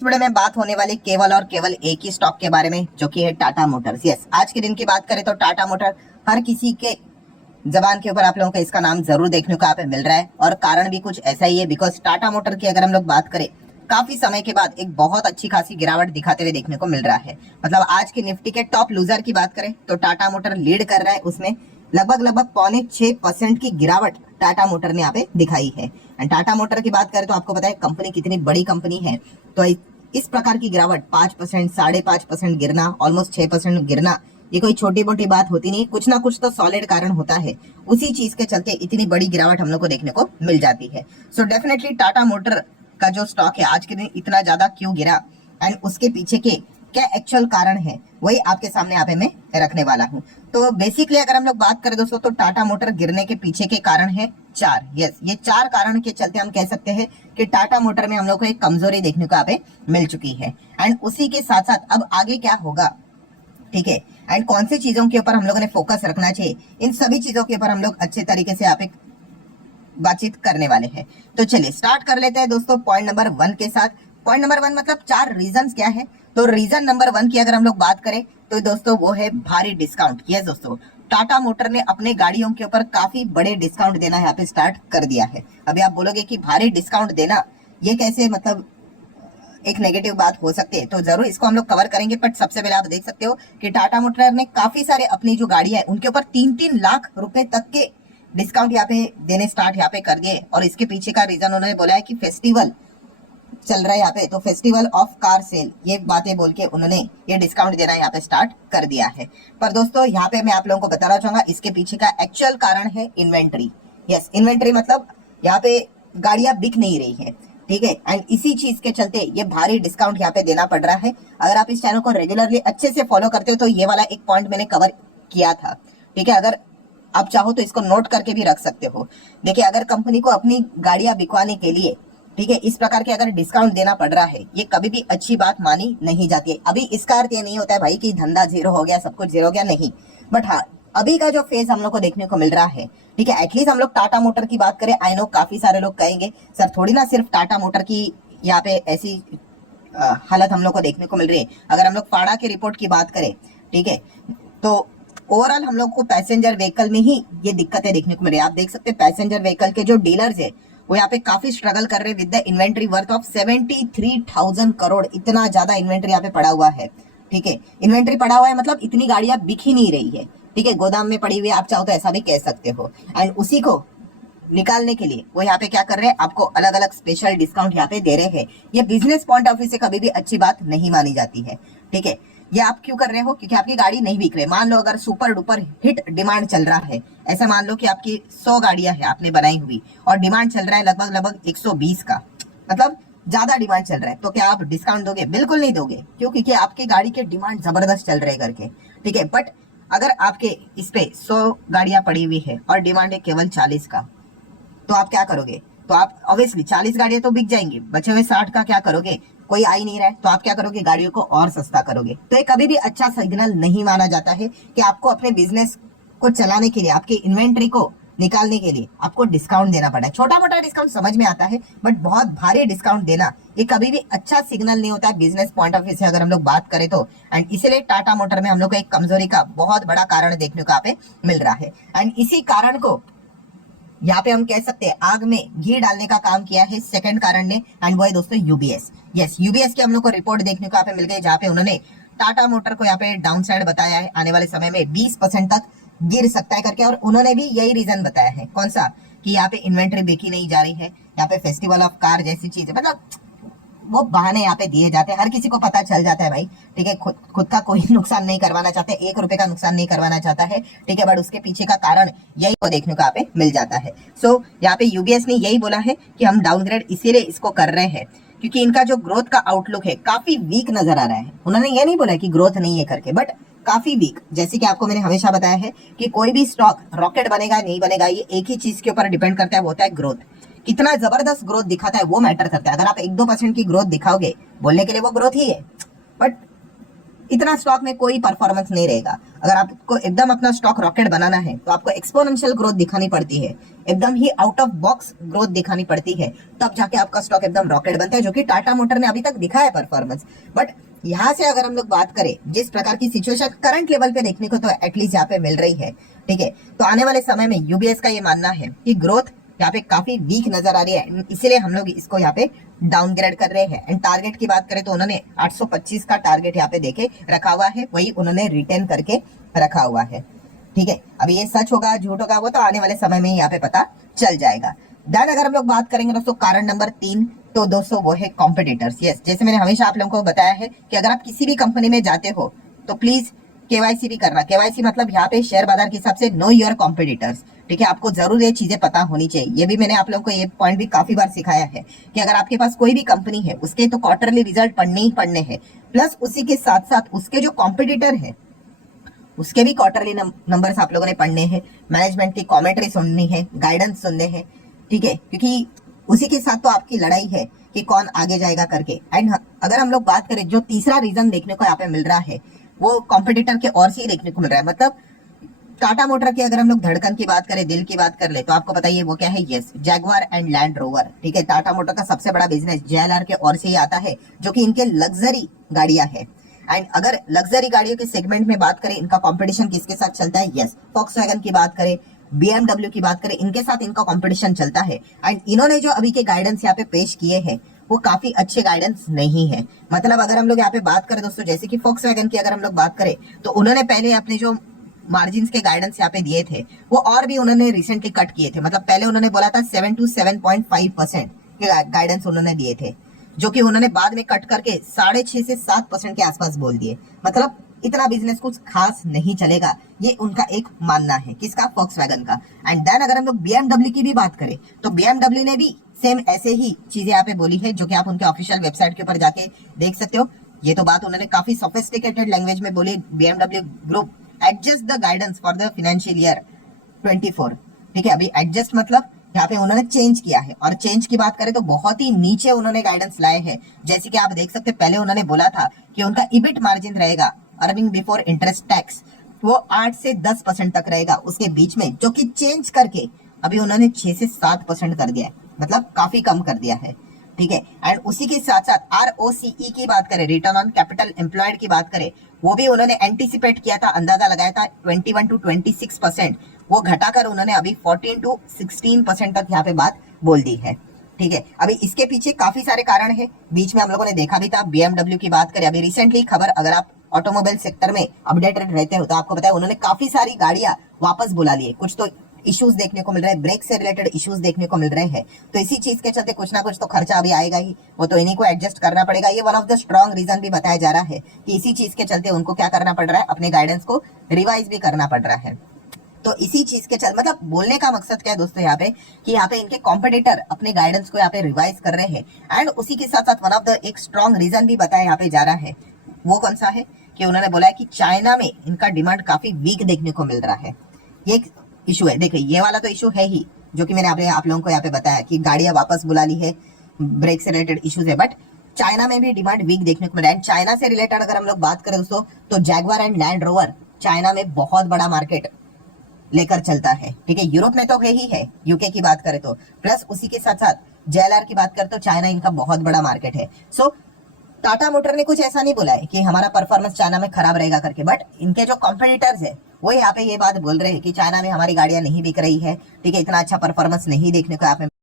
Video में बात होने वाली केवल और केवल एक ही स्टॉक के बारे में, जो कि है टाटा मोटर्स। यस, आज के दिन की बात करें तो टाटा मोटर हर किसी के जबान के ऊपर आप लोगों को इसका नाम जरूर देखने को यहाँ पे मिल रहा है, और कारण भी कुछ ऐसा ही है। बिकॉज टाटा मोटर की अगर हम लोग बात करें, काफी समय के बाद एक बहुत अच्छी खासी गिरावट दिखाते हुए देखने को मिल रहा है। मतलब आज की निफ्टी के टॉप लूजर की बात करें तो टाटा मोटर लीड कर रहा है, उसमें लगभग 6.25% की गिरावट टाटा मोटर ने यहाँ पे दिखाई है। एंड टाटा मोटर की बात करें तो आपको पता है कंपनी कितनी बड़ी कंपनी है, तो इस प्रकार की गिरावट 5%, 5.5% गिरना, ऑलमोस्ट 6% गिरना, ये कोई छोटी मोटी बात होती नहीं। कुछ ना कुछ तो सॉलिड कारण होता है, उसी चीज के चलते इतनी बड़ी गिरावट हम लोग को देखने को मिल जाती है। सो डेफिनेटली टाटा मोटर का जो स्टॉक है आज के दिन इतना ज्यादा क्यों गिरा, एंड उसके पीछे के क्या एक्चुअल कारण है, वही आपके सामने यहाँ पे मैं रखने वाला हूँ। तो बेसिकली अगर हम लोग बात करें दोस्तों, तो टाटा मोटर गिरने के पीछे के कारण है चार। यस, ये चार कारण के चलते हम कह सकते हैं कि टाटा मोटर में हम लोग को एक कमजोरी देखने को यहाँ पे मिल चुकी है। एंड उसी के साथ साथ अब आगे क्या होगा, ठीक है, एंड कौन सी चीजों के ऊपर हम लोगों ने फोकस रखना चाहिए, इन सभी चीजों के ऊपर हम लोग अच्छे तरीके से यहाँ पे बातचीत करने वाले हैं। तो चलिए स्टार्ट कर लेते हैं दोस्तों पॉइंट नंबर 1 के साथ। पॉइंट नंबर 1 मतलब चार रीजंस क्या है। तो रीजन नंबर 1 की अगर हम लोग बात करें तो दोस्तों वो है भारी डिस्काउंट। यस दोस्तों, टाटा मोटर ने अपने गाड़ियों के ऊपर काफी बड़े डिस्काउंट देना यहाँ पे स्टार्ट कर दिया है। अभी आप बोलोगे कि भारी डिस्काउंट देना ये कैसे, मतलब एक नेगेटिव बात हो सकती है, तो जरूर इसको हम लोग कवर करेंगे। बट सबसे पहले आप देख सकते हो कि टाटा मोटर ने काफी सारे अपनी जो गाड़ियां है उनके ऊपर 3-3 लाख रुपए तक के डिस्काउंट यहाँ पे देने स्टार्ट यहाँ पे कर दिए। और इसके पीछे का रीजन उन्होंने बोला है कि फेस्टिवल चल रहा है यहाँ पे, तो फेस्टिवल ऑफ कार सेल, ये बातें बोल के उन्होंने ये डिस्काउंट देना यहाँ पे स्टार्ट कर दिया है। पर दोस्तों यहाँ पे मैं आप लोगों को बताना चाहूंगा, इसके पीछे का एक्चुअल कारण है इन्वेंट्री। यस, इन्वेंट्री मतलब यहाँ पे गाड़ियां बिक नहीं रही है, ठीक है, एंड इसी चीज के चलते ये भारी डिस्काउंट यहाँ पे देना पड़ रहा है। अगर आप इस चैनल को रेगुलरली अच्छे से फॉलो करते हो तो ये वाला एक पॉइंट मैंने कवर किया था, ठीक है। अगर आप चाहो तो इसको नोट करके भी रख सकते हो। देखिए, अगर कंपनी को अपनी गाड़ियां बिकवाने के लिए, ठीक है, इस प्रकार के अगर डिस्काउंट देना पड़ रहा है, ये कभी भी अच्छी बात मानी नहीं जाती है। अभी इसका अर्थ ये नहीं होता है भाई कि धंधा जीरो हो गया, सब कुछ जीरो हो गया, नहीं। बट हाँ, अभी का जो फेज हम लोग को देखने को मिल रहा है, ठीक है, एटलीस्ट हम लोग टाटा मोटर की बात करें, आई नो काफी सारे लोग कहेंगे सर थोड़ी ना सिर्फ टाटा मोटर की यहाँ पे ऐसी हालत हम लोग को देखने को मिल रही है। अगर हम लोग फाड़ा की रिपोर्ट की बात करें, ठीक है, तो ओवरऑल हम लोग को पैसेंजर व्हीकल में ही ये दिक्कतें देखने को मिल रही है। आप देख सकते हैं पैसेंजर व्हीकल के जो डीलर्स है वो यहाँ पे काफी स्ट्रगल कर रहे हैं with the inventory worth of 73,000 crore. इतना ज्यादा इन्वेंट्री यहाँ पे पड़ा हुआ है, ठीक है। इन्वेंट्री पड़ा हुआ है मतलब इतनी गाड़ियां बिक ही नहीं रही है, ठीक है, गोदाम में पड़ी हुई है, आप चाहो तो ऐसा भी कह सकते हो। एंड उसी को निकालने के लिए वो यहाँ पे क्या कर रहे हैं, आपको अलग अलग स्पेशल डिस्काउंट यहाँ पे दे रहे हैं। ये बिजनेस पॉइंट ऑफ व्यू से कभी भी अच्छी बात नहीं मानी जाती है, ठीक है। ये आप क्यों कर रहे हो, क्योंकि आपकी गाड़ी नहीं बिक रही। मान लो अगर सुपर डुपर हिट डिमांड चल रहा है, ऐसा मान लो कि आपकी 100 गाड़ियां है आपने बनाई हुई और डिमांड चल रहा है लगभग 120 का, मतलब ज्यादा डिमांड चल रहा है, तो क्या आप डिस्काउंट दोगे? बिल्कुल नहीं दोगे। क्यों? क्योंकि आपकी गाड़ी के डिमांड जबरदस्त चल रहे करके, ठीक है। बट अगर आपके इस पे 100 गाड़ियां पड़ी हुई है और डिमांड है केवल 40 का, तो आप क्या करोगे? तो आप ऑब्वियसली 40 गाड़ियां तो बिक जाएंगी, बचे हुए 60 का क्या करोगे? कोई आ ही नहीं रहा है, तो आप क्या करोगे? गाड़ियों को और सस्ता करोगे। तो ये कभी भी अच्छा सिग्नल नहीं माना जाता है कि आपको अपने बिजनेस को चलाने के लिए, आपकी इन्वेंट्री को निकालने के लिए आपको डिस्काउंट देना पड़ा है। छोटा मोटा डिस्काउंट समझ में आता है, बट बहुत भारी डिस्काउंट देना ये कभी भी अच्छा सिग्नल नहीं होता है बिजनेस पॉइंट ऑफ व्यू से अगर हम लोग बात करें तो। एंड इसीलिए टाटा मोटर में हम लोग को एक कमजोरी का बहुत बड़ा कारण देखने को यहाँ पे मिल रहा है। एंड इसी कारण को यहाँ पे हम कह सकते हैं आग में घी डालने का काम किया है सेकंड कारण ने, एंड वो है दोस्तों यूबीएस। यस, यूबीएस की हम लोग को रिपोर्ट देखने को यहाँ पे मिल गई, जहाँ पे उन्होंने टाटा मोटर को यहाँ पे डाउन साइड बताया है, आने वाले समय में 20% तक गिर सकता है करके। और उन्होंने भी यही रीजन बताया है, कौन सा, कि यहाँ पे इन्वेंट्री बेची नहीं जा रही है, यहाँ पे फेस्टिवल ऑफ कार जैसी चीज, मतलब वो बहाने यहाँ पे दिए जाते हैं। हर किसी को पता चल जाता है भाई, ठीक है, खुद का कोई नुकसान नहीं करवाना चाहते, 1 रुपए का नुकसान नहीं करवाना चाहता है, ठीक है, बट उसके पीछे का कारण यही को देखने को यहाँ पे मिल जाता है। सो यहाँ पे यूबीएस ने यही बोला है कि हम डाउनग्रेड इसीलिए इसको कर रहे हैं क्योंकि इनका जो ग्रोथ का आउटलुक है काफी वीक नजर आ रहा है। उन्होंने ये नहीं बोला कि ग्रोथ नहीं है करके, बट काफी वीक। जैसे कि आपको मैंने हमेशा बताया है कि कोई भी स्टॉक रॉकेट बनेगा नहीं बनेगा, ये एक ही चीज के ऊपर डिपेंड करता है, वो होता है ग्रोथ। कितना जबरदस्त ग्रोथ दिखाता है वो मैटर करता है। अगर आप 1-2% की ग्रोथ दिखाओगे, बोलने के लिए वो ग्रोथ ही है, बट इतना स्टॉक में कोई परफॉर्मेंस नहीं रहेगा। अगर आपको एकदम अपना स्टॉक रॉकेट बनाना है तो आपको एक्सपोनेंशियल ग्रोथ दिखानी पड़ती है, एकदम ही आउट ऑफ बॉक्स ग्रोथ दिखानी पड़ती है, तब जाके आपका स्टॉक एकदम रॉकेट बनता है, जो कि टाटा मोटर ने अभी तक दिखाया है परफॉर्मेंस। बट यहाँ से अगर हम लोग बात करें जिस प्रकार की सिचुएशन करंट लेवल पे देखने को तो एटलीस्ट यहाँ पे मिल रही है, ठीक है, तो आने वाले समय में यूबीएस का ये मानना है कि ग्रोथ यहाँ पे काफी वीक नजर आ रही है, इसीलिए हम लोग इसको यहाँ पे डाउनग्रेड कर रहे हैं। एंड टारगेट की बात करें तो उन्होंने 825 का टारगेट यहाँ पे देके रखा हुआ है, वही उन्होंने रिटेन करके रखा हुआ है, ठीक है। अभी ये सच होगा झूठ होगा वो तो आने वाले समय में यहाँ पे पता चल जाएगा। देन अगर हम लोग बात करेंगे दोस्तों कारण नंबर 3, तो दोस्तों वो है कॉम्पिटिटर्स। यस, जैसे मैंने हमेशा आप लोगों को बताया है कि अगर आप किसी भी कंपनी में जाते हो तो प्लीज केवाईसी भी करना। केवाईसी मतलब यहाँ पे शेयर बाजार के हिसाब से नो योर कॉम्पिटिटर्स, ठीक है। आपको जरूर ये चीजें पता होनी चाहिए। ये भी मैंने आप लोगों को ये पॉइंट भी काफी बार सिखाया है कि अगर आपके पास कोई भी कंपनी है उसके तो क्वार्टरली रिजल्ट पढ़ने ही पढ़ने हैं, प्लस उसी के साथ साथ उसके जो कॉम्पिटिटर है उसके भी क्वार्टरली नंबर्स आप लोगों ने पढ़ने हैं, मैनेजमेंट की कॉमेंट्री सुननी है, गाइडेंस सुनने हैं, ठीक है, क्योंकि उसी के साथ तो आपकी लड़ाई है कि कौन आगे जाएगा करके। एंड अगर हम लोग बात करें जो तीसरा रीजन देखने को यहाँ पे मिल रहा है वो कॉम्पिटिटर के और से ही देखने को मिल रहा है। मतलब टाटा मोटर की अगर हम लोग धड़कन की बात करें, दिल की बात कर ले, तो आपको बताइए वो क्या है। Yes, Jaguar and land rover, ठीक है। टाटा मोटर का सबसे बड़ा बिजनेस जेएलआर के और से ही आता है, जो कि इनके लग्जरी गाड़ियां है। एंड अगर लग्जरी गाड़ियों के सेगमेंट में बात करें इनका कंपटीशन किसके साथ चलता है। यस, फॉक्सवैगन की बात करें, BMW की बात करें, इनके साथ इनका कंपटीशन चलता है। एंड इन्होंने जो अभी के गाइडेंस यहाँ पे पेश किए हैं वो काफी अच्छे गाइडेंस नहीं है। मतलब अगर हम लोग यहाँ पे बात करें दोस्तों, जैसे कि फॉक्सवैगन की अगर हम लोग बात करें तो उन्होंने पहले अपने जो मार्जिन के गाइडेंस यहाँ पे दिए थे वो और भी उन्होंने रिसेंटली कट किए थे। मतलब पहले उन्होंने बोला था 7 to 7.5% के गाइडेंस उन्होंने दिए थे, जो कि उन्होंने बाद में कट करके 6.5 से 7% के आसपास बोल दिए। मतलब इतना बिजनेस कुछ खास नहीं चलेगा, ये उनका एक मानना है। किसका? फॉक्सवैगन का। एंड देन अगर हम लोग BMW की भी बात करें तो BMW ने भी सेम ऐसे ही चीजें यहाँ पे बोली है, जो कि आप उनके ऑफिशियल वेबसाइट के ऊपर जाके देख सकते हो। ये तो बात उन्होंने काफी सोफिस्टिकेटेड लैंग्वेज में बोली। BMW group adjust the guidance for the financial year 24, ठीक है। अभी एडजस्ट मतलब यहाँ पे उन्होंने चेंज किया है, और चेंज की बात करें तो बहुत ही नीचे उन्होंने गाइडेंस लाए हैं। जैसे कि आप देख सकते हैं पहले उन्होंने बोला था कि उनका इबिट मार्जिन रहेगा अर्निंग बिफोर इंटरेस्ट टैक्स वो 8 से 10% तक रहेगा उसके बीच में, जो कि चेंज करके अभी उन्होंने 6 से 7% कर दिया है। मतलब काफी कम कर दिया है, ठीक है। एंड उसी के साथ साथ ROCE की बात करें, रिटर्न ऑन कैपिटल एम्प्लॉयड की बात करें, वो भी उन्होंने एंटीसिपेट किया था, अंदाजा लगाया था 21 to 26%, वो घटाकर उन्होंने अभी 14 to 16% तक यहाँ पे बात बोल दी है, ठीक है। अभी इसके पीछे काफी सारे कारण है, बीच में हम लोगों ने देखा भी था। BMW की बात करें, अभी रिसेंटली खबर, अगर आप ऑटोमोबाइल सेक्टर में अपडेटेड रहते हो तो आपको पता है उन्होंने काफी सारी गाड़ियां वापस बुला ली है। कुछ तो इश्यूज देखने को मिल रहे हैं, ब्रेक से रिलेटेड इश्यूज देखने को मिल रहे हैं, तो इसी चीज के चलते कुछ ना कुछ तो खर्चा अभी आएगा ही, वो तो इन्हीं को एडजस्ट करना पड़ेगा। ये one of the strong reason भी बताया जा रहा है कि इसी चीज के चलते उनको क्या करना पड़ रहा है, अपने गाइडेंस को रिवाइज भी करना पड़ रहा है। तो इसी चीज के चलते, मतलब बोलने का मकसद क्या है दोस्तों यहाँ पे, कि यहाँ पे इनके कॉम्पिटिटर अपने गाइडेंस को यहाँ पे रिवाइज कर रहे हैं। एंड उसी के साथ साथ वन ऑफ द एक स्ट्रॉन्ग रीजन भी बताया यहाँ पे जा रहा है, वो कौन सा है कि उन्होंने बोला है कि चाइना में इनका डिमांड काफी वीक देखने को मिल रहा है। ये एक इशू है। देखिए ये वाला तो इशू है ही, जो कि मैंने आप लोगों को यहाँ पे बताया कि गाड़ियां वापस बुला ली है, ब्रेक से रिलेटेड इश्यूज है, बट चाइना में भी डिमांड वीक देखने को मिला है। चाइना से रिलेटेड अगर हम लोग बात करें दोस्तों तो Jaguar and land rover China में बहुत बड़ा मार्केट लेकर चलता है, ठीक है। यूरोप में तो है ही है, यूके की बात करें तो, प्लस उसी के साथ साथ जेएलआर की बात करें तो चाइना इनका बहुत बड़ा मार्केट है। सो टाटा मोटर ने कुछ ऐसा नहीं बोला है कि हमारा परफॉर्मेंस चाइना में खराब रहेगा करके, बट इनके जो कॉम्पिटिटर्स है वो यहाँ पे ये बात बोल रहे हैं कि चाइना में हमारी गाड़ियां नहीं बिक रही है, ठीक है, इतना अच्छा परफॉर्मेंस नहीं देखने को यहाँ पे।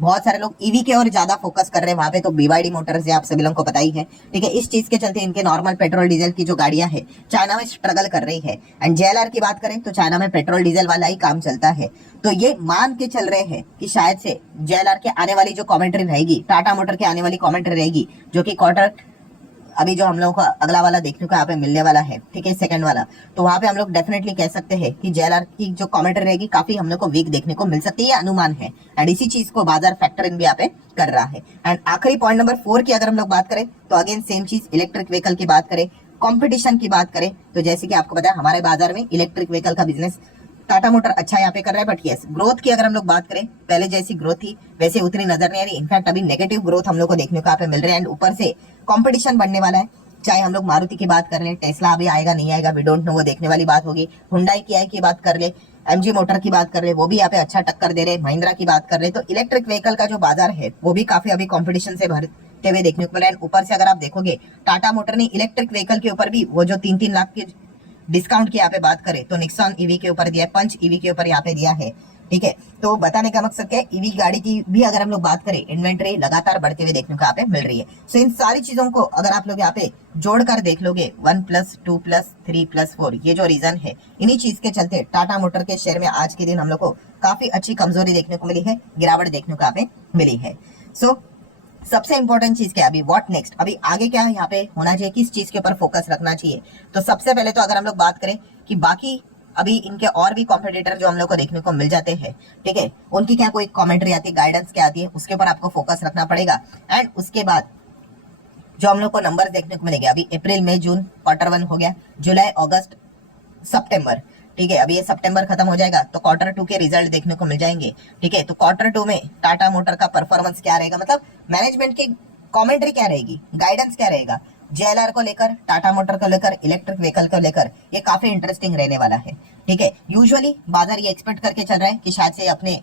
बहुत सारे लोग ईवी के और ज्यादा फोकस कर रहे हैं वहां पे, तो BYD मोटर्स है, आप सभी लोगों को पता ही है, ठीक है। इस चीज के चलते इनके नॉर्मल पेट्रोल डीजल की जो गाड़ियां है चाइना में स्ट्रगल कर रही है। एंड जेएलआर की बात करें तो चाइना में पेट्रोल डीजल वाला ही काम चलता है, तो ये मान के चल रहे हैं कि शायद से जेएलआर के आने वाली जो कॉमेंट्री रहेगी, टाटा मोटर के आने वाली कॉमेंट्री रहेगी, जो की क्वार्टर अभी जो हम लोगों को अगला वाला देखने को यहाँ पे मिलने वाला है, ठीक है, सेकंड वाला, तो वहां पे हम लोग डेफिनेटली कह सकते हैं कि जेएलआर की जो कमेंट्री रहेगी काफी हम लोग को वीक देखने को मिल सकती है, अनुमान है। एंड इसी चीज को बाजार फैक्टर इन भी यहाँ पे कर रहा है। एंड आखिरी पॉइंट नंबर 4 की अगर हम लोग बात करें तो अगेन सेम चीज, इलेक्ट्रिक व्हीकल की बात करें, कंपटीशन की बात करें, तो जैसे कि आपको पता है हमारे बाजार में इलेक्ट्रिक व्हीकल का बिजनेस टाटा मोटर अच्छा यहाँ पे कर रहा है। बट यस, ग्रोथ की अगर हम लोग बात करें, पहले जैसी ग्रोथ थी वैसे उतनी नजर नहीं आ रही, इनफैक्ट अभी नेगेटिव ग्रोथ हम लोग को देखने को यहाँ पे मिल रहा है। एंड ऊपर से कॉम्पिटिशन बढ़ने वाला है, चाहे हम लोग मारुति की बात कर ले, टेस्ला अभी आएगा नहीं आएगा वी डोंट नो, वो देखने वाली बात होगी। हुंडई की बात कर ले, एमजी मोटर की बात कर ले, वो भी यहाँ पे अच्छा टक्कर दे रहे। महिंद्रा की बात कर ले, तो इलेक्ट्रिक व्हीकल का जो बाजार है वो भी काफी अभी कॉम्पिटिशन से भरते हुए देखने को मिला है। ऊपर से अगर आप देखोगे टाटा मोटर ने इलेक्ट्रिक व्हीकल के ऊपर भी वो जो 3-3 लाख के डिस्काउंट की यहाँ पे बात करें तो निक्सॉन ईवी के ऊपर दिया है, पंच ईवी के ऊपर यहाँ पे दिया है। ठीक है, तो बताने का मकसद क्या है, ईवी गाड़ी की भी अगर हम लोग बात करें, इन्वेंटरी लगातार बढ़ते हुए देखने को यहाँ पे मिल रही है। सो इन सारी चीजों को अगर आप लोग यहाँ पे जोड़कर देख लोगे 1+2+3+4 ये जो रीजन है, इन्हीं चीज के चलते टाटा मोटर के शेयर में आज के दिन हम लोग को काफी अच्छी कमजोरी देखने को मिली है, गिरावट देखने को यहाँ पे मिली है। सो सबसे इंपॉर्टेंट चीज क्या है अभी, व्हाट नेक्स्ट, अभी आगे क्या यहाँ पे होना चाहिए, किस चीज के ऊपर फोकस रखना चाहिए। तो सबसे पहले तो अगर हम लोग बात करें कि बाकी अभी इनके और भी कॉम्पिटिटर जो हम लोग को देखने को मिल जाते हैं, ठीक है, उनकी क्या कोई कमेंट्री आती है, गाइडेंस क्या आती है, उसके ऊपर आपको फोकस रखना पड़ेगा। एंड उसके बाद जो हम लोग को नंबर देखने को मिलेंगे, अभी अप्रैल मई जून Q1 हो गया, जुलाई अगस्त सितंबर, ठीक है, अभी ये सितंबर खत्म हो जाएगा तो Q2 के रिजल्ट देखने को मिल जाएंगे। ठीक है, तो Q2 में टाटा मोटर का परफॉर्मेंस क्या रहेगा, मतलब मैनेजमेंट की कमेंट्री क्या रहेगी, गाइडेंस क्या रहेगा, जेएलआर को लेकर, टाटा मोटर को लेकर, इलेक्ट्रिक व्हीकल को लेकर, ये काफी इंटरेस्टिंग रहने वाला है। ठीक है, यूजुअली बाजार ये एक्सपेक्ट करके चल रहा है कि शायद से अपने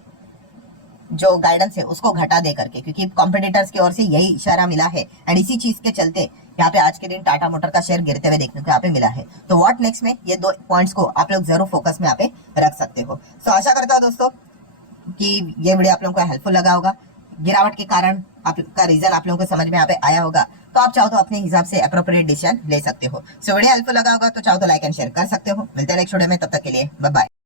जो गाइडेंस है उसको घटा दे करके, क्योंकि कॉम्पिटिटर्स की ओर से यही इशारा मिला है एंड इसी चीज के चलते यहाँ पे आज के दिन टाटा मोटर का शेयर गिरते हुए देखने को यहाँ पे मिला है। तो व्हाट नेक्स्ट में ये 2 पॉइंट्स को आप लोग जरूर फोकस में यहाँ पे रख सकते हो। सो आशा करता हूँ दोस्तों कि ये वीडियो आप लोगों को हेल्पफुल लगा होगा, गिरावट के कारण आपका रीजन आप लोगों को समझ में यहाँ पे आया होगा, तो आप चाहो तो अपने हिसाब से अप्रोप्रिएट डिसीजन ले सकते हो। सो वीडियो हेल्पफुल लगा होगा तो चाहो तो लाइक एंड शेयर कर सकते हो। मिलते हैं नेक्स्ट वीडियो में, तब तक के लिए बाय बाय।